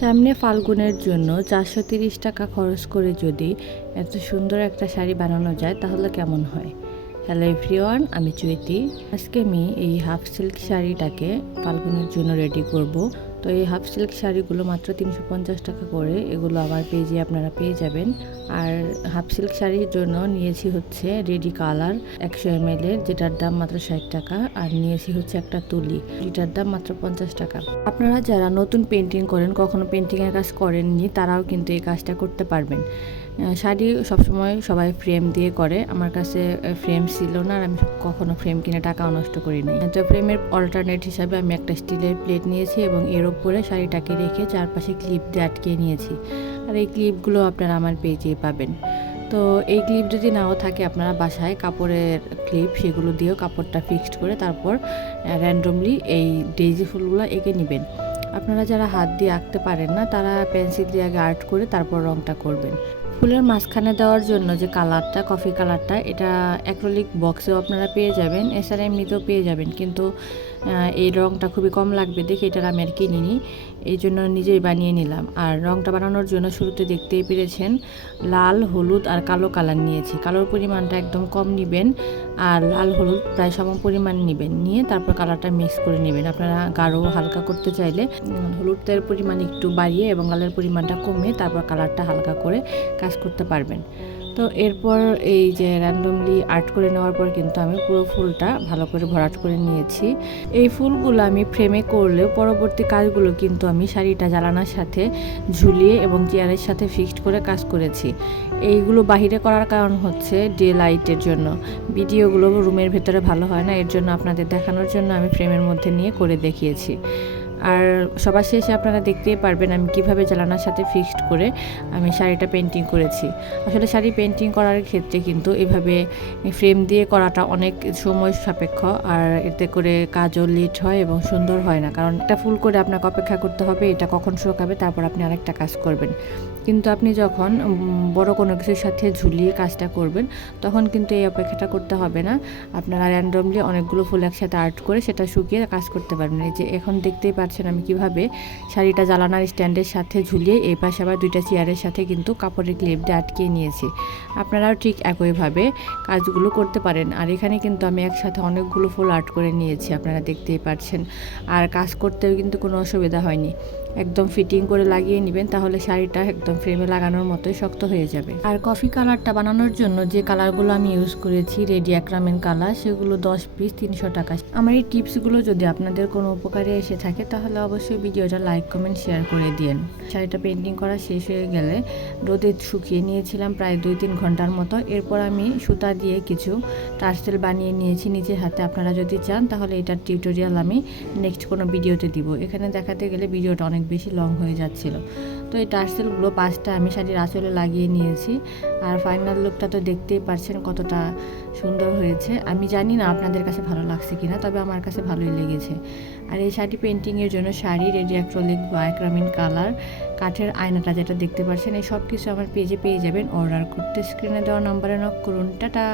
সামনে ফাল্গুনের জন্য চারশো তিরিশ টাকা খরচ করে যদি এত সুন্দর একটা শাড়ি বানানো যায়, তাহলে কেমন হয়? হ্যালো এভরিওয়ান আমি চৈতি আজকে আমি এই হাফ সিল্ক শাড়িটাকে ফাল্গুনের জন্য রেডি করব। তো এই হাফ সিল্ক শাড়িগুলো মাত্র তিনশো পঞ্চাশ টাকা করে। এগুলো আমার পেজে আপনারা পেয়ে যাবেন। আর হাফ সিল্ক শাড়ির জন্য নিয়েছি হচ্ছে রেডি কালার একশো এম এর, যেটার দাম মাত্র ষাট টাকা। আর নিয়েছি হচ্ছে একটা তুলি, যেটার দাম মাত্র পঞ্চাশ টাকা। আপনারা যারা নতুন পেন্টিং করেন, কখনো পেন্টিংয়ের কাজ করেননি, তারাও কিন্তু এই কাজটা করতে পারবেন। শাড়ি সবসময় সবাই ফ্রেম দিয়ে করে। আমার কাছে ফ্রেম ছিল না আর আমি কখনো ফ্রেম কিনে টাকাও নষ্ট করিনি। তো ফ্রেমের অল্টারনেট হিসাবে আমি একটা স্টিলের প্লেট নিয়েছি এবং এর উপরে শাড়িটাকে রেখে চারপাশে ক্লিপ দিয়ে আটকে নিয়েছি। আর এই ক্লিপগুলো আপনারা আমার পেজে পাবেন। তো এই ক্লিপ যদি নাও থাকে আপনারা বাসায়, কাপড়ের ক্লিপ সেগুলো দিয়েও কাপড়টা ফিক্সড করে তারপর র্যান্ডমলি এই ডেইজি ফুলগুলো এঁকে নেবেন। আপনারা যারা হাত দিয়ে আঁকতে পারেন না, তারা পেন্সিল দিয়ে আগে আর্ট করে তারপর রংটা করবেন। ফুলের মাঝখানে দেওয়ার জন্য যে কালারটা, কফি কালারটা, এটা অ্যাক্রোলিক বক্সেও আপনারা পেয়ে যাবেন এছাড়া এমনিতেও পেয়ে যাবেন। কিন্তু এই রংটা খুবই কম লাগবে দেখে এটা আমি আর কিনিনি। এই জন্য নিজেই বানিয়ে নিলাম। আর রংটা বানানোর জন্য শুরুতে দেখতেই পেরেছেন, লাল, হলুদ আর কালো কালার নিয়েছি। কালোর পরিমাণটা একদম কম নেবেন আর লাল, হলুদ প্রায় সম পরিমাণ নেবেন। নিয়ে তারপর কালারটা মিক্স করে নেবেন। আপনারা গাঢ় হালকা করতে চাইলে হলুদের পরিমাণ একটু বাড়িয়ে এবং লালের পরিমাণটা কমিয়ে তারপর কালারটা হালকা করে কাজ করতে পারবেন। তো এরপর এই যে র্যান্ডমলি আর্ট করে নেওয়ার পর কিন্তু আমি পুরো ফুলটা ভালো করে ভরাট করে নিয়েছি। এই ফুলগুলো আমি ফ্রেমে করলেও পরবর্তী কাজগুলো কিন্তু আমি শাড়িটা জ্বালানার সাথে ঝুলিয়ে এবং চেয়ারের সাথে ফিক্সড করে কাজ করেছি। এইগুলো বাহিরে করার কারণ হচ্ছে ডে লাইটের জন্য। ভিডিওগুলো রুমের ভেতরে ভালো হয় না, এর জন্য আপনাদের দেখানোর জন্য আমি ফ্রেমের মধ্যে নিয়ে করে দেখিয়েছি। আর সবার শেষে আপনারা দেখতেই পারবেন আমি কীভাবে জ্বালানার সাথে ফিক্সড করে আমি শাড়িটা পেন্টিং করেছি। আসলে শাড়ি পেন্টিং করার ক্ষেত্রে কিন্তু এভাবে ফ্রেম দিয়ে করাটা অনেক সময় সাপেক্ষ আর এতে করে কাজও লেট হয় এবং সুন্দর হয় না। কারণ একটা ফুল করে আপনাকে অপেক্ষা করতে হবে, এটা কখন শুকাবে তারপর আপনি আরেকটা কাজ করবেন। কিন্তু আপনি যখন বড় কোনো কিছুর সাথে ঝুলিয়ে কাজটা করবেন, তখন কিন্তু এই অপেক্ষাটা করতে হবে না। আপনারা র্যান্ডমলি অনেকগুলো ফুল একসাথে আর্ট করে সেটা শুকিয়ে কাজ করতে পারবেন। এই যে এখন দেখতেই পাচ্ছেন আমি কীভাবে? শাড়িটা জ্বালানার স্ট্যান্ডের সাথে ঝুলিয়ে এই পাশে আবার দুইটা চেয়ারের সাথে কিন্তু কাপড়ের ক্লিপ দিয়ে আটকিয়ে নিয়েছি। আপনারাও ঠিক একইভাবে কাজগুলো করতে পারেন। আর এখানে কিন্তু আমি একসাথে অনেকগুলো ফুল আর্ট করে নিয়েছি, আপনারা দেখতেই পাচ্ছেন আর কাজ করতেও কিন্তু কোনো অসুবিধা হয়নি। একদম ফিটিং করে লাগিয়ে নেবেন, তাহলে শাড়িটা একদম ফ্রেমে লাগানোর মতোই শক্ত হয়ে যাবে। আর কফি কালারটা বানানোর জন্য যে কালারগুলো আমি ইউজ করেছি রেডি অ্যাক্রামেন কালার সেগুলো দশ পিস তিনশো টাকা। আমার এই টিপসগুলো যদি আপনাদের কোনো উপকারে এসে থাকে, তাহলে অবশ্যই ভিডিওটা লাইক কমেন্ট শেয়ার করে দিন শাড়িটা পেন্টিং করা শেষ হয়ে গেলে রোদে শুকিয়ে নিয়েছিলাম প্রায় দুই তিন ঘণ্টার মতো। এরপর আমি সুতা দিয়ে কিছু টার্সেল বানিয়ে নিয়েছি নিজের হাতে। আপনারা যদি চান, তাহলে এটার টিউটোরিয়াল আমি নেক্সট কোনো ভিডিওতে দিব। এখানে দেখাতে গেলে ভিডিওটা অনেক বেশি লং হয়ে যাচ্ছিল। তো এই টার্সেলগুলো পাঁচটা আমি শাড়ির আঁচলে লাগিয়ে নিয়েছি। আর ফাইনাল লুকটা তো দেখতেই পারছেন কতটা সুন্দর হয়েছে। আমি জানি না আপনাদের কাছে ভালো লাগছে কিনা, তবে আমার কাছে ভালোই লেগেছে। আর এই শাড়ি পেন্টিংয়ের জন্য শাড়ি রেডি অ্যাক্রোলিক বা অ্যাক্রামিন কালার কাঠের আয়নাটা যেটা দেখতে পাচ্ছেন এই সব কিছু আমার পেজে পেয়ে যাবেন। অর্ডার করতে স্ক্রিনে দেওয়া নাম্বারে নক করুন। টাটা!